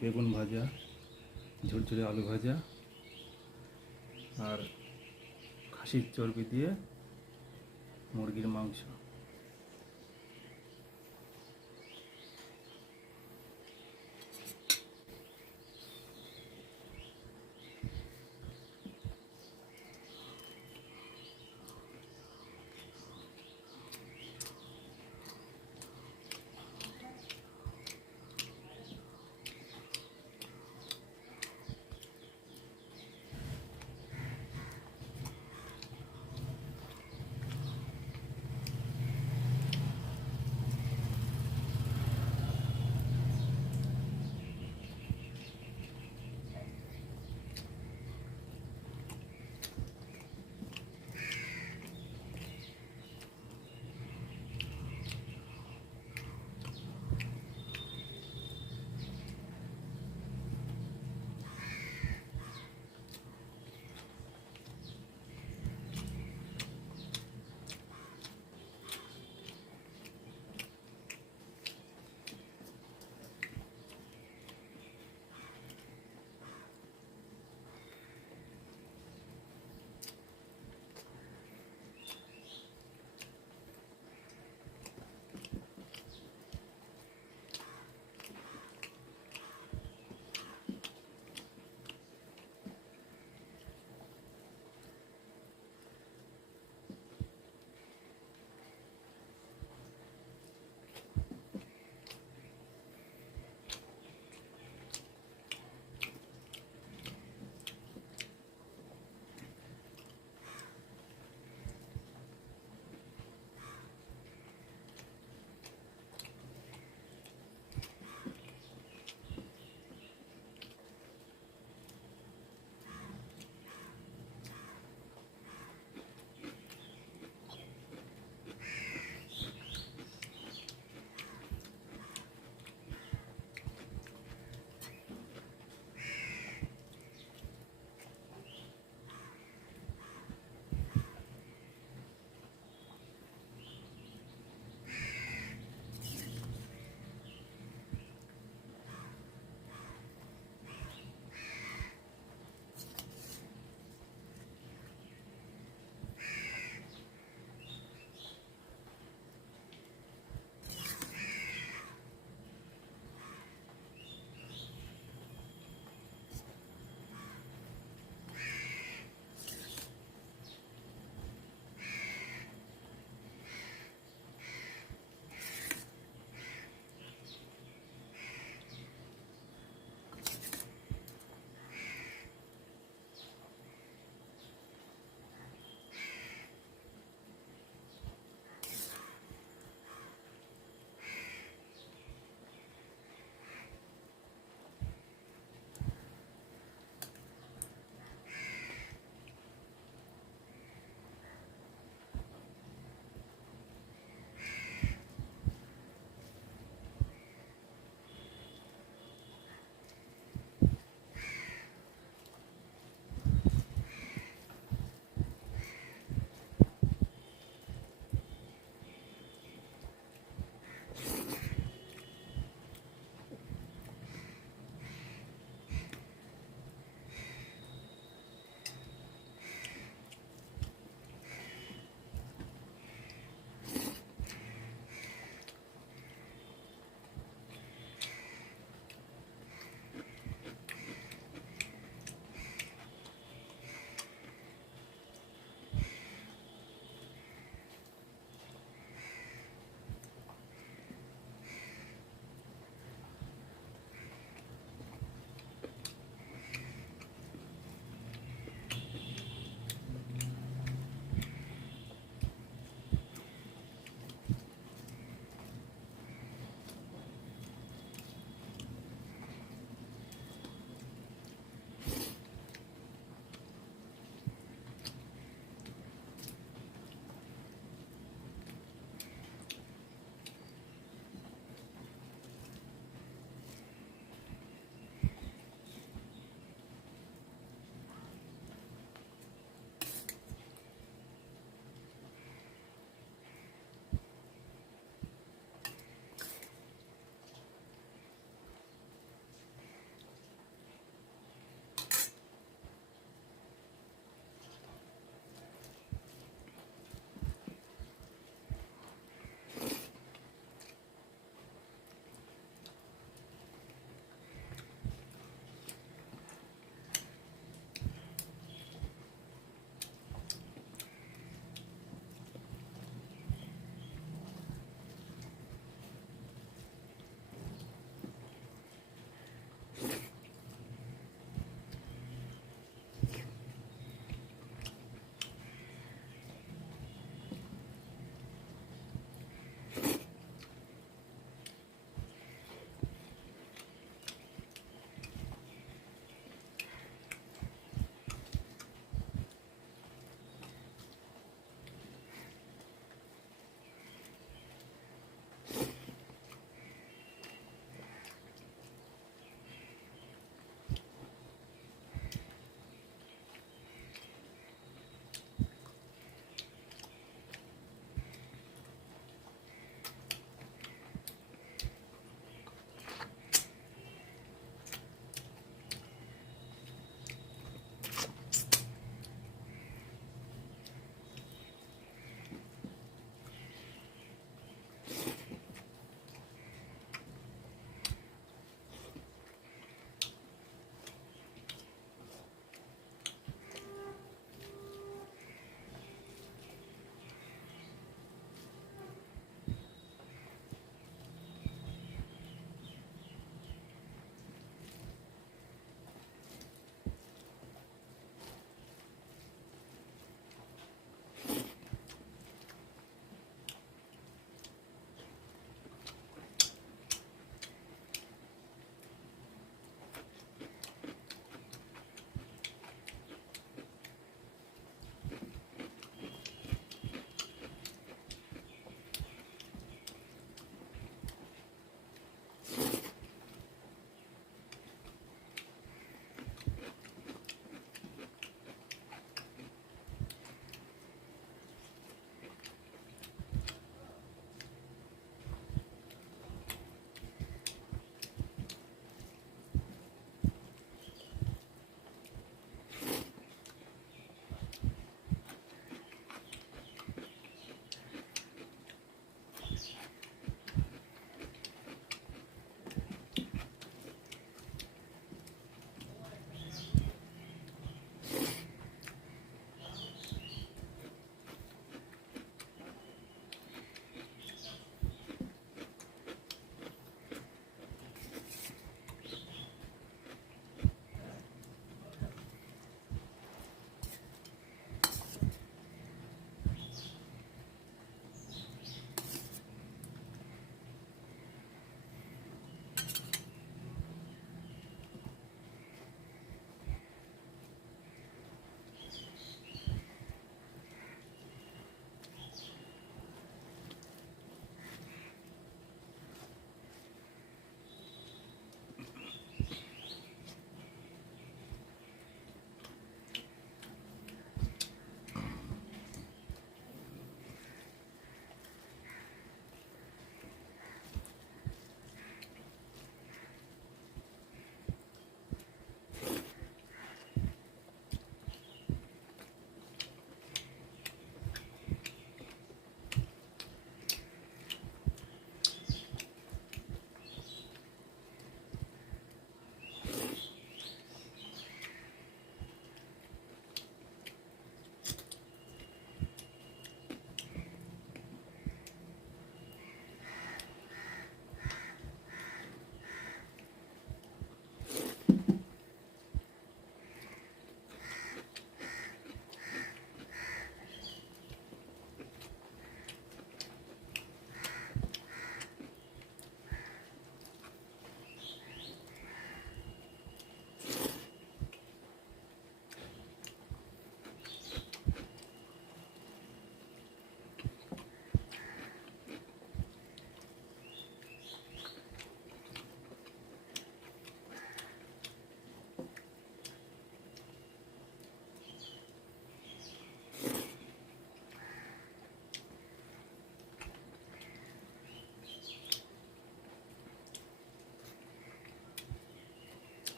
বেগুন ভাজা ঝুরঝুরে আলু ভাজা আর খাসির চর্বি দিয়ে মুরগির মাংস।